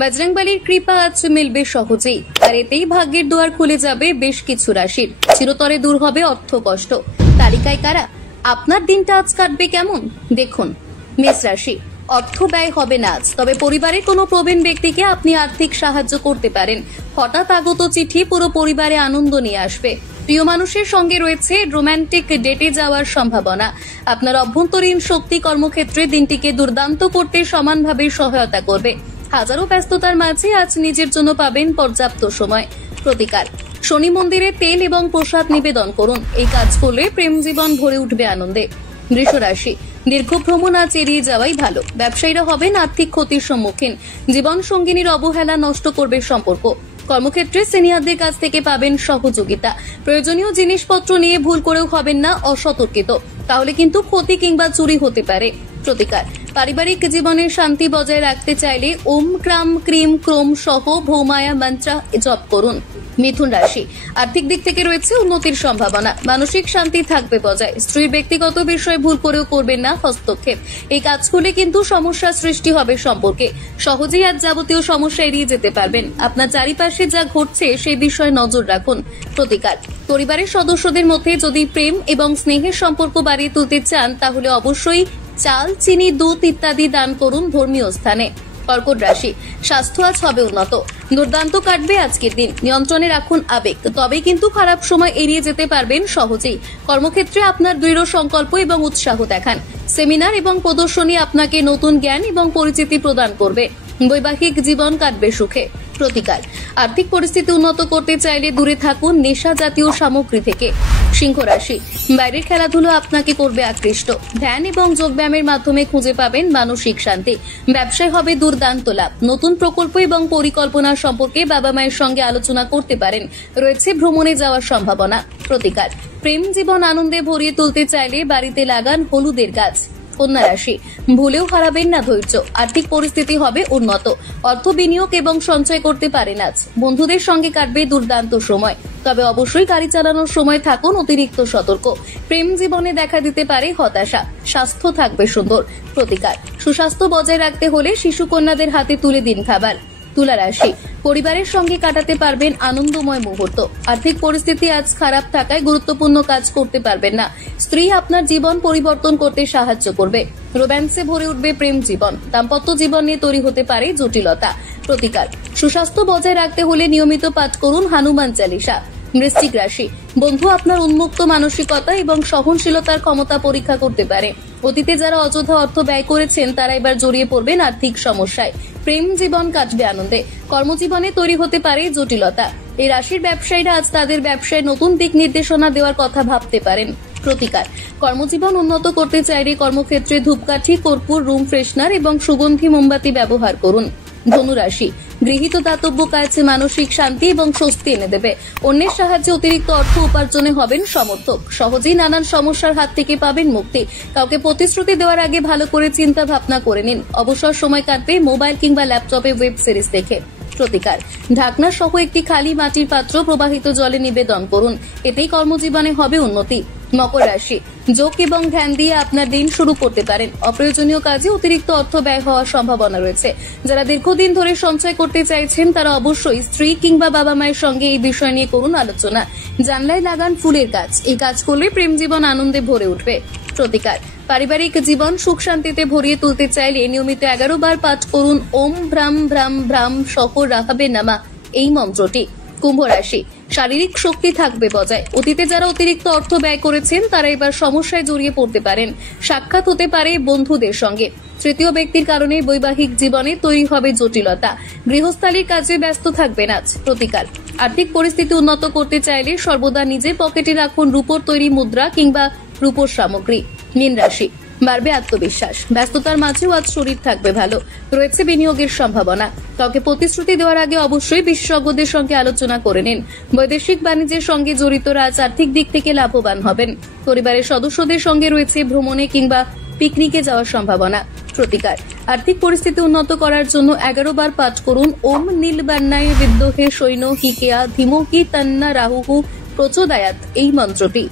বজরংবলীর কৃপা আজ মিলবে সহজেই, আর এতেই ভাগ্যের দুয়ার খুলে যাবে বেশ কিছু রাশির। চিরতরে দূর হবে অর্থ কষ্ট। তালিকায় কারা? আপনার দিনটা আজ কাটবে কেমন দেখুন। মেষ রাশি, অর্থ ব্যয় হবে না আজ, তবে পরিবারের কোনো প্রবীণ ব্যক্তিকে আপনি আর্থিক সাহায্য করতে পারেন। হঠাৎ আগত চিঠি পুরো পরিবারে আনন্দ নিয়ে আসবে। প্রিয় মানুষের সঙ্গে রয়েছে রোমান্টিক ডেটে যাওয়ার সম্ভাবনা। আপনার অভ্যন্তরীণ শক্তি কর্মক্ষেত্রে দিনটিকে দুর্দান্ত করতে সমানভাবে সহায়তা করবে। হাজারো ব্যস্ততার মাঝে আজ নিজের জন্য পাবেন পর্যাপ্ত সময়। প্রতিকার, শনি মন্দিরে তেল এবং প্রসাদ নিবেদন করুন। এই কাজ করলে প্রেম জীবন ভরে উঠবে আনন্দে। বৃষ রাশি, দীর্ঘ ভ্রমণ আজ এড়িয়ে যাওয়াই ভালো। ব্যবসায়ীরা হবেন আর্থিক ক্ষতির সম্মুখীন। জীবন সঙ্গিনীর অবহেলা নষ্ট করবে সম্পর্ক। কর্মক্ষেত্রে সিনিয়রদের কাছ থেকে পাবেন সহযোগিতা। প্রয়োজনীয় জিনিসপত্র নিয়ে ভুল করেও হবেন না অসতর্কিত, তাহলে কিন্তু ক্ষতি কিংবা চুরি হতে পারে। প্রতিকার, পারিবারিক জীবনে শান্তি বজায় রাখতে চাইলে ওম ক্রাম ক্রিম ক্রোম সহ ভৌমায়া মন্ত্র জপ করুন। মিথুন রাশি, আর্থিক দিক থেকে রয়েছে উন্নতির সম্ভাবনা। মানসিক শান্তি থাকবে বজায়। স্ত্রীর ব্যক্তিগত বিষয়ে ভুল করেও করবেন না হস্তক্ষেপ। এই কাজ করলে কিন্তু সমস্যা সৃষ্টি হবে সম্পর্কে। সহজেই আজ যাবতীয় সমস্যা এড়িয়ে যেতে পারবেন। আপনার চারিপাশে যা ঘটছে সেই বিষয়ে নজর রাখুন। প্রতিকার, পরিবারের সদস্যদের মধ্যে যদি প্রেম এবং স্নেহের সম্পর্ক বাড়িয়ে তুলতে চান, তাহলে অবশ্যই চাল, চিনি, দুধ ইত্যাদি দান করুন ধর্মীয় স্থানে। কর্কট রাশি, স্বাস্থ্য আজ হবে উন্নত। দুর্দান্ত কাটবে আজকের দিন। নিয়ন্ত্রণে রাখুন আবেগ, তবেই কিন্তু খারাপ সময় এড়িয়ে যেতে পারবেন সহজেই। কর্মক্ষেত্রে আপনার দৃঢ় সংকল্প এবং উৎসাহ দেখান। সেমিনার এবং প্রদর্শনী আপনাকে নতুন জ্ঞান এবং পরিচিতি প্রদান করবে। বৈবাহিক জীবন কাটবে সুখে। প্রতিকার, আর্থিক পরিস্থিতি উন্নত করতে চাইলে দূরে থাকুন নেশা জাতীয় সামগ্রী থেকে। সিংহ রাশি, বাইরের খেলাধুলো আপনাকে করবে আকৃষ্ট। ধ্যান এবং যোগব্যায়ামের মাধ্যমে খুঁজে পাবেন মানসিক শান্তি। ব্যবসায় হবে দুর্দান্ত লাভ। নতুন প্রকল্প এবং পরিকল্পনা সম্পর্কে বাবা মায়ের সঙ্গে আলোচনা করতে পারেন। রয়েছে ভ্রমণে যাওয়ার সম্ভাবনা। প্রতিকার, প্রেম জীবন আনন্দে ভরিয়ে তুলতে চাইলে বাড়িতে লাগান হলুদের গাছ। কন্যা রাশি, ভুলেও হারাবেন না ধৈর্য। আর্থিক পরিস্থিতি হবে উন্নত। অর্থ বিনিয়োগ এবং সঞ্চয় করতে পারেন আজ। বন্ধুদের সঙ্গে কাটবে দুর্দান্ত সময়, তবে অবশ্যই গাড়ি চালানোর সময় থাকুন অতিরিক্ত সতর্ক। প্রেম জীবনে দেখা দিতে পারে হতাশা। স্বাস্থ্য থাকবে সুন্দর। প্রতিকার, সুস্বাস্থ্য বজায় রাখতে হলে শিশু কন্যাদের হাতে তুলে দিন খাবার। তুলা রাশি, পরিবারের সঙ্গে কাটাতে পারবেন আনন্দময় মুহূর্ত। আর্থিক পরিস্থিতি আজ খারাপ থাকায় গুরুত্বপূর্ণ কাজ করতে পারবেন না। স্ত্রী আপনার জীবন পরিবর্তন করতে সাহায্য করবে। রোম্যান্সে ভরে উঠবে প্রেম জীবন। দাম্পত্য জীবন নিয়ে তৈরি হতে পারে জটিলতা। প্রতিকার, সুস্বাস্থ্য বজায় রাখতে হলে নিয়মিত পাঠ করুন হনুমান চালিসা। বৃশ্চিক রাশি, বন্ধু আপনার উন্মুক্ত মানসিকতা এবং সহনশীলতার ক্ষমতা পরীক্ষা করতে পারে। অতীতে যারা অযথা অর্থ ব্যয় করেছেন, তারা এবার জড়িয়ে পড়বেন আর্থিক সমস্যায়। প্রেম জীবন কাটবে আনন্দে। কর্মজীবনে তৈরি হতে পারে জটিলতা। এই রাশির ব্যবসায়ীরা আজ তাদের ব্যবসায় নতুন দিক নির্দেশনা দেওয়ার কথা ভাবতে পারেন। প্রতিকার, কর্মজীবন উন্নত করতে চাইলে কর্মক্ষেত্রে ধূপকাঠি, কর্পূর, রুম ফ্রেশনার এবং সুগন্ধি মোমবাতি ব্যবহার করুন। ধনুরাশি, গৃহীত দাতব্য কাজ মানসিক শান্তি এবং স্বস্তি এনে দেবে। অন্যের সাহায্যে অতিরিক্ত অর্থ উপার্জনে হবেন সমর্থক। সহজেই নানান সমস্যার হাত থেকে পাবেন মুক্তি। কাউকে প্রতিশ্রুতি দেওয়ার আগে ভালো করে চিন্তা ভাবনা করে নিন। অবসর সময় কাটবে মোবাইল কিংবা ল্যাপটপে ওয়েব সিরিজ দেখে। প্রতিকার, ঢাকনা সহ একটি খালি মাটির পাত্র প্রবাহিত জলে নিবেদন করুন। এতেই কর্মজীবনে হবে উন্নতি। মকর রাশি, যোগ এবং ধ্যান দিয়ে আপনার দিন শুরু করতে পারেন। অপ্রয়োজনীয় কাজে অতিরিক্ত অর্থ ব্যয় হওয়ার সম্ভাবনা রয়েছে। যারা দীর্ঘদিন ধরে সঞ্চয় করতে চাইছেন, তারা অবশ্যই স্ত্রী কিংবা বাবা মায়ের সঙ্গে এই বিষয় নিয়ে করুন আলোচনা। জানলায় লাগান ফুলের গাছ। এই কাজ করলে প্রেম জীবন আনন্দে ভরে উঠবে। প্রতিকার, পারিবারিক জীবন সুখ শান্তিতে ভরিয়ে তুলতে চাইলে নিয়মিত 11 বার পাঠ করুন ওম ভ্রাম ভ্রাম ভ্রাম সহ রাহাবে নামা এই মন্ত্রটি। কুম্ভ রাশি, শারীরিক শক্তি থাকবে বজায়। অতীতে যারা অতিরিক্ত অর্থ ব্যয় করেছেন, তারা এবার সমস্যায় জড়িয়ে পড়তে পারেন। সাক্ষাৎ হতে পারে বন্ধুদের সঙ্গে। তৃতীয় ব্যক্তির কারণে বৈবাহিক জীবনে তৈরি হবে জটিলতা। গৃহস্থালির কাজে ব্যস্ত থাকবেন আজ। প্রতিকার, আর্থিক পরিস্থিতি উন্নত করতে চাইলে সর্বদা নিজের পকেটে রাখুন রূপোর তৈরি মুদ্রা কিংবা রূপোর সামগ্রী। মীন রাশি, বাড়বে আত্মবিশ্বাস। ব্যস্ততার মাঝেও আজ শরীর থাকবে ভালো। রয়েছে বিনিয়োগের সম্ভাবনা। কাউকে প্রতিশ্রুতি দেওয়ার আগে অবশ্যই বিশেষজ্ঞদের সঙ্গে আলোচনা করে নিন। বৈদেশিক বাণিজ্যের সঙ্গে জড়িতরা আজ আর্থিক দিক থেকে লাভবান হবেন। পরিবারের সদস্যদের সঙ্গে রয়েছে ভ্রমণে কিংবা পিকনিকে যাওয়ার সম্ভাবনা। প্রতিকার, আর্থিক পরিস্থিতি উন্নত করার জন্য 11 বার পাঠ করুন ওম নীলবর্ণায় বিদ্মহে সৈন্য হিকেয়া ধীমহি তন্না রাহুহু প্রচোদয়াৎ এই মন্ত্রটি।